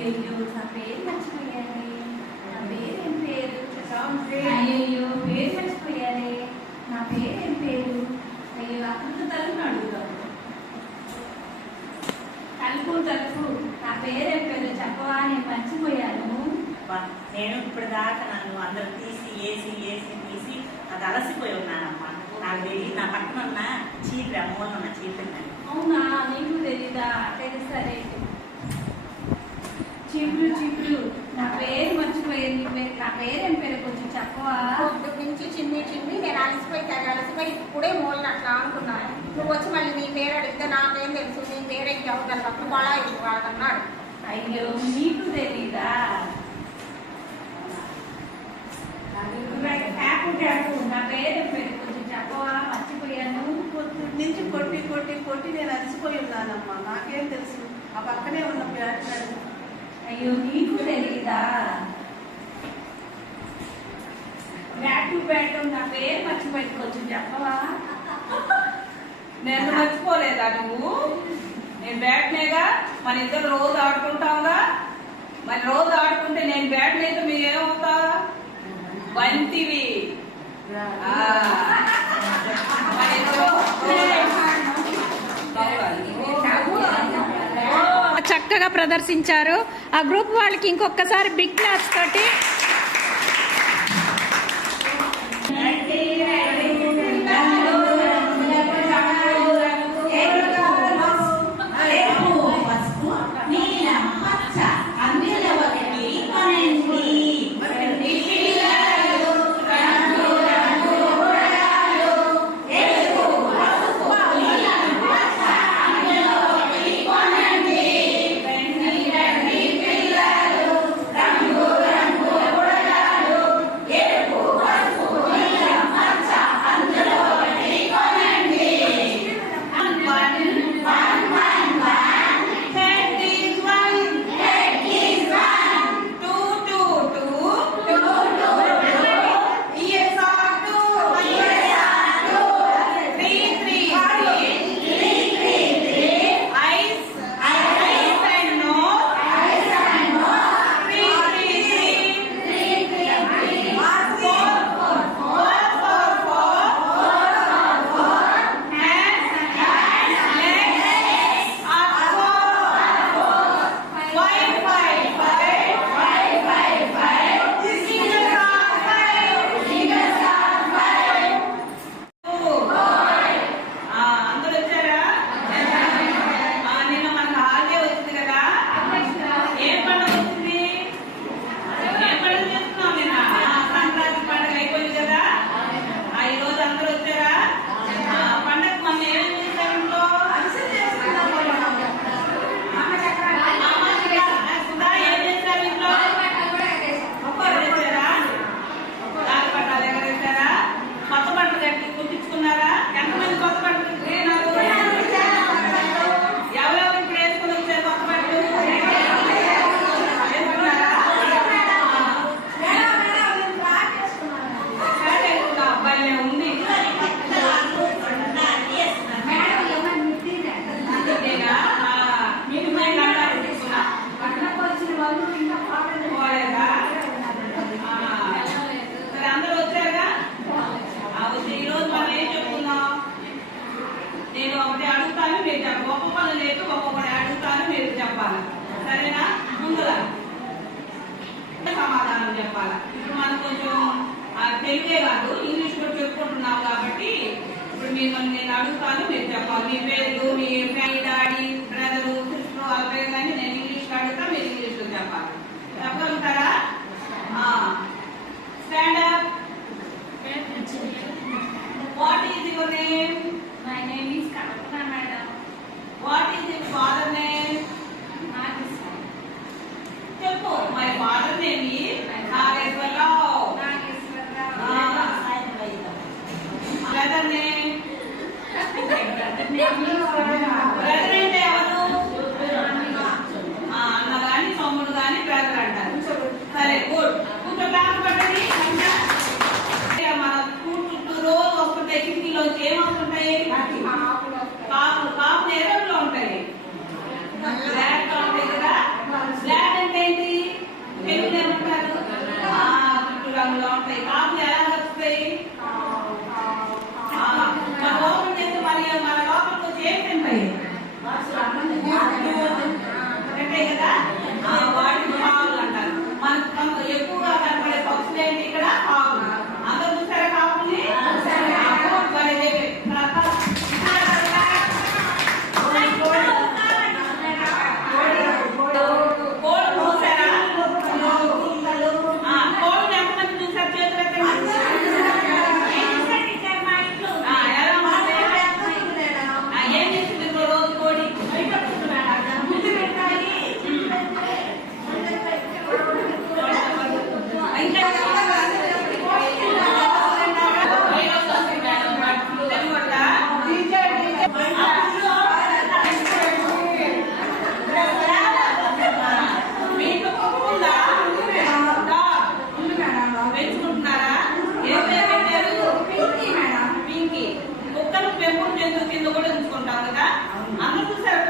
అయ్యయ్యో నా పేరు మర్చిపోయానే. నా పేరేం పేరు? అయ్యయ్యో పేరు మర్చిపోయానే. నా పేరేం పేరు? అయ్యో అతను తలుపు అడుగుతాం. తలుపు నా పేరేం పేరు చెప్పవా? నేను మర్చిపోయాను. నేను ఇప్పుడు దాకా నన్ను అందరూ తీసి తీసి అది అలసిపోయి ఉన్నానమ్మా. నాకు తెలియదు, నా పక్కన ఉన్న చీపురు అమ్మోళ్ళు ఉన్న చీపురు. అవునా, నీకు తెలీదా? సరే చీపురు నా పేరు మర్చిపోయింది. నా పేరేం పేరు కొంచెం చెప్పవా? పొద్దు నుంచి చిన్ని నేను అలసిపోయి ఇప్పుడే మూలని అట్లా అనుకున్నాను. నువ్వు వచ్చి మళ్ళీ నీ పేరు అడిగితే నాకేం తెలుసు, నీ పేరు ఇంకెవరు కూడా ఇవ్వాలన్నాడు. అయ్యో నీకు తెలీదా? నా పేరేం పేరు కొంచెం చెప్పవా? మర్చిపోయాను. పొద్దు నుంచి కొట్టి నేను అలసిపోయి ఉన్నానమ్మా. నాకేం తెలుసు, ఆ పక్కనే ఉన్న పేరు. అయ్యో నీకు తెలీదా? బ్యాటు నా పేరు మర్చిపోయి కొంచెం చెప్పవా? నేను మర్చిపోలేదా నువ్వు? నేను బ్యాట్నేగా, మన ఇద్దరు రోజు ఆడుకుంటాంగా. మరి రోజు ఆడుకుంటే నేను బ్యాట్ అయితే మీరు ఏమవుతా? బంతివి. చక్కగా ప్రదర్శించారు. ఆ గ్రూప్ వాళ్ళకి ఇంకొకసారి బిగ్ క్లాస్ తోటి సరేనా? ముందుగా సమాధానం చెప్పాలా. ఇప్పుడు మనం కొంచెం తెలుగే కాదు ఇంగ్లీష్ కూడా చెప్పుకుంటున్నాం కాబట్టి ఇప్పుడు నేను అడుగుతాను, మీరు చెప్పాలి. మీ పేరు, మీ ఫ్యామిలీ, డాడీ, బ్రదరు, సిస్టర్ వాళ్ళ పేరు కానీ నేను ఇంగ్లీష్లో అడుగుతా, మీరు ఇంగ్లీష్లో చెప్పాలి. చెప్పగలుగుతారా? Stand up. What is your name? My name is Kalpana madam. What is your father name? చెప్పు. My father name is Nageswara Rao. Brother name? Brother అంటే పెంచుకుంటున్నారా? ఏ పేరు పెట్టారు? పింకీ. కుక్కలు పెంపుడు జంతువు కింద కూడా ఉంచుకుంటాం కదా. అందరూ చూసారు